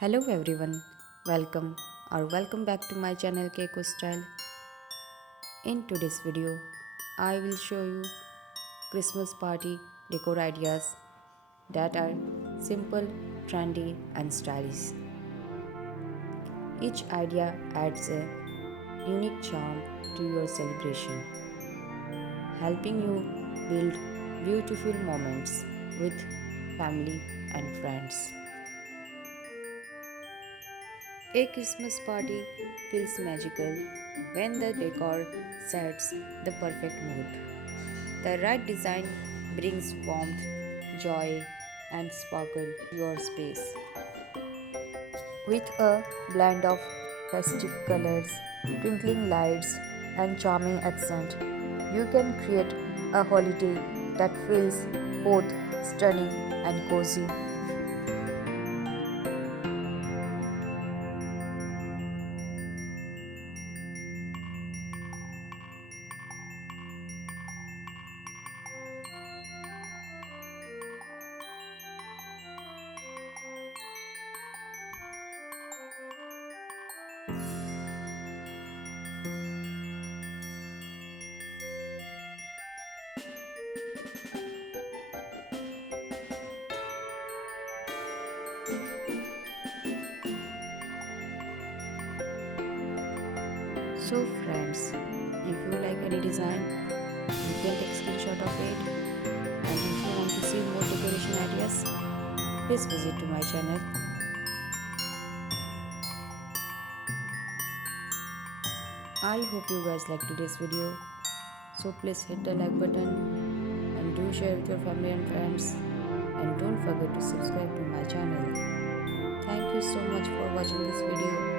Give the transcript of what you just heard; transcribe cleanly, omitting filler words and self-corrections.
Hello everyone, welcome back to my channel Keiko Style. In today's video, I will show you Christmas party decor ideas that are simple, trendy and stylish. Each idea adds a unique charm to your celebration, helping you build beautiful moments with family and friends. A Christmas party feels magical when the decor sets the perfect mood. The right design brings warmth, joy, and sparkle to your space. With a blend of festive colors, twinkling lights, and charming accent, you can create a holiday that feels both stunning and cozy. So friends, if you like any design, you can take screenshot of it. And if you want to see more decoration ideas, please visit to my channel. I hope you guys like today's video. So please hit the like button and do share with your family and friends. And don't forget to subscribe to my channel. Thank you so much for watching this video.